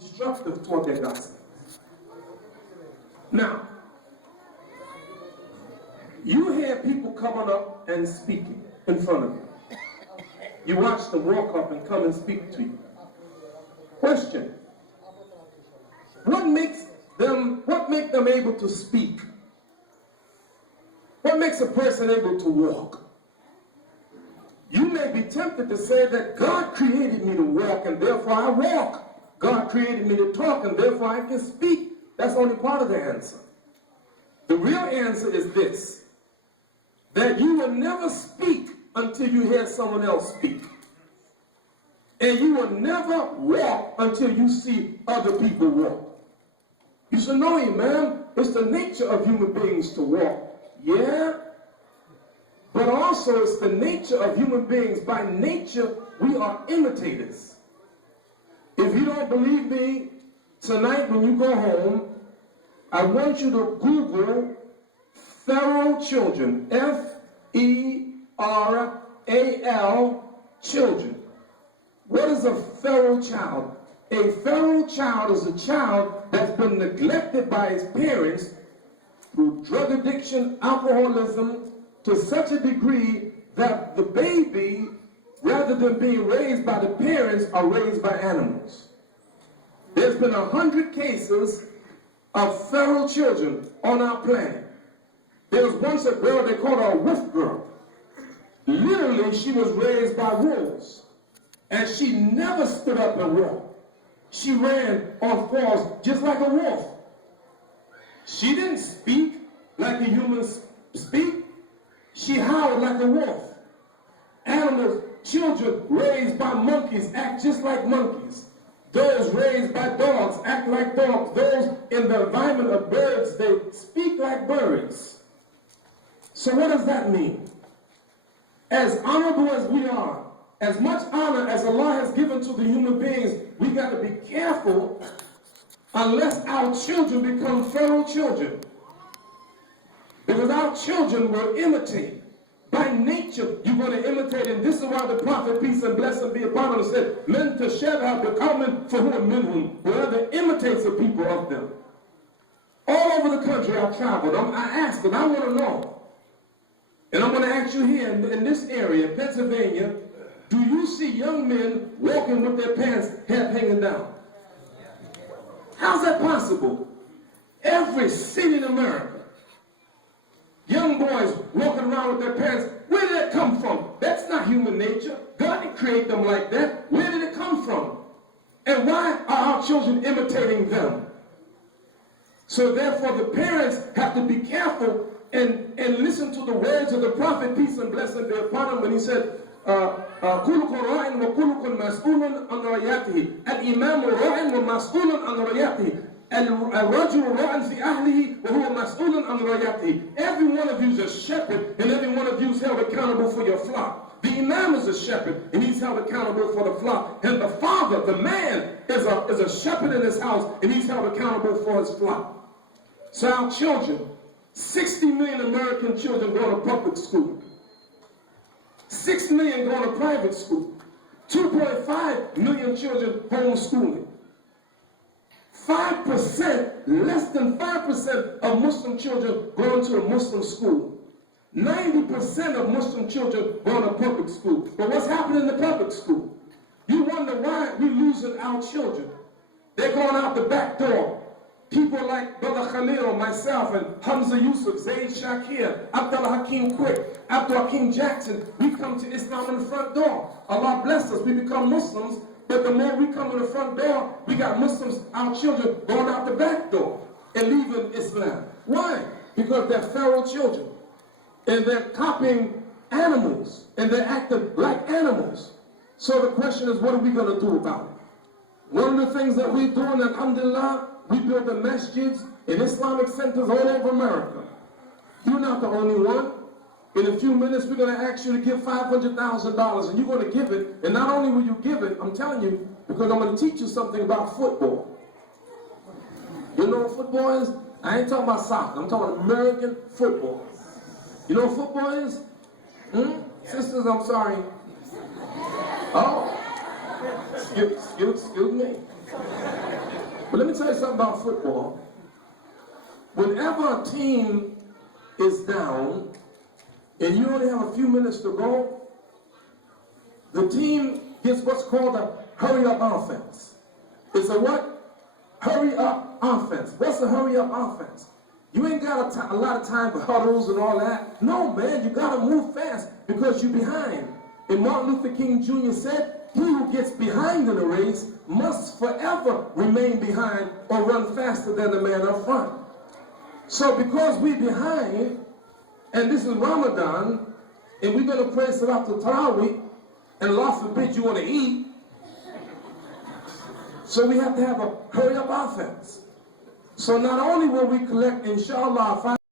destructive toward their gospel. Now, you hear people coming up and speaking in front of you. You watch them walk up and come and speak to you. Question: what makes them able to speak? What makes a person able to walk? You may be tempted to say that God created me to walk and therefore I walk. God created me to talk and therefore I can speak. That's only part of the answer. The real answer is this: that you will never speak until you hear someone else speak. And you will never walk until you see other people walk. You should know, Imam, it's the nature of human beings to walk. Yeah, but also it's the nature of human beings. By nature, we are imitators. If you don't believe me, tonight when you go home, I want you to Google feral children, F-E-R-A-L, children. What is a feral child? A feral child is a child that's been neglected by his parents through drug addiction, alcoholism, to such a degree that the baby, rather than being raised by the parents, are raised by animals. There's been 100 cases of feral children on our planet. There was once a girl, they called her a wolf girl. Literally, she was raised by wolves. And she never stood up and walked. She ran on fours just like a wolf. She didn't speak like the humans speak. She howled like a wolf. Animals, children raised by monkeys act just like monkeys. Those raised by dogs act like dogs. Those in the environment of birds, they speak like birds. So what does that mean? As honorable as we are, as much honor as Allah has given to the human beings, we got to be careful unless our children become feral children. Because our children will imitate. By nature, you're going to imitate. And this is why the Prophet, peace and blessing be upon him, said, Men tashabbaha biqawmin fahuwa minhum. Whoever imitates the people of them. All over the country I've traveled. I asked them, I want to know. And I'm going to ask you here in this area, Pennsylvania, do you see young men walking with their pants half hanging down? How's that possible? Every city in America, young boys walking around with their pants. Where did that come from? That's not human nature. God didn't create them like that. Where did it come from? And why are our children imitating them? So therefore the parents have to be careful and listen to the words of the Prophet, peace and blessing be upon him, when he said, كلكم راع وكلكم مسؤول عن رعيته الإمام راع ومسؤول عن رعيته الرجل راع في أهله وهو مسؤول عن رعيته. Every one of you is a shepherd, and every one of you is held accountable for your flock. The Imam is a shepherd, and he's held accountable for the flock. And the father, the man, is a shepherd in his house, and he's held accountable for his flock. So our children, 60 million American children go to public school. 6 million going to private school. 2.5 million children homeschooling. 5%, less than 5% of Muslim children going to a Muslim school. 90% of Muslim children going to public school. But what's happening in the public school? You wonder why we're losing our children. They're going out the back door. People like Brother Khalil, myself, and Hamza Yusuf, Zaid Shakir, Abdullah Hakim Quick, Abdul Hakim Jackson, we come to Islam in the front door. Allah bless us, we become Muslims, but the more we come to the front door, we got Muslims, our children, going out the back door and leaving Islam. Why? Because they're feral children, and they're copying animals, and they're acting like animals. So the question is, what are we going to do about it? One of the things that we're doing, alhamdulillah, we build the masjids and Islamic centers all over America. You're not the only one. In a few minutes, we're going to ask you to give $500,000, and you're going to give it. And not only will you give it, I'm telling you, because I'm going to teach you something about football. You know what football is? I ain't talking about soccer. I'm talking American football. You know what football is? Sisters, I'm sorry. Oh, excuse me. But let me tell you something about football. Whenever a team is down and you only have a few minutes to go, the team gets what's called a hurry-up offense. It's a what? Hurry-up offense. What's a hurry-up offense? You ain't got a lot of time for huddles and all that. No, man, you got to move fast because you're behind. And Martin Luther King Jr. said, he who gets behind in a race must forever remain behind or run faster than the man up front. So because we're behind, and this is Ramadan, and we're going to pray Salatul Tarawih, and Allah forbid you want to eat, so we have to have a hurry-up offense. So not only will we collect, inshallah,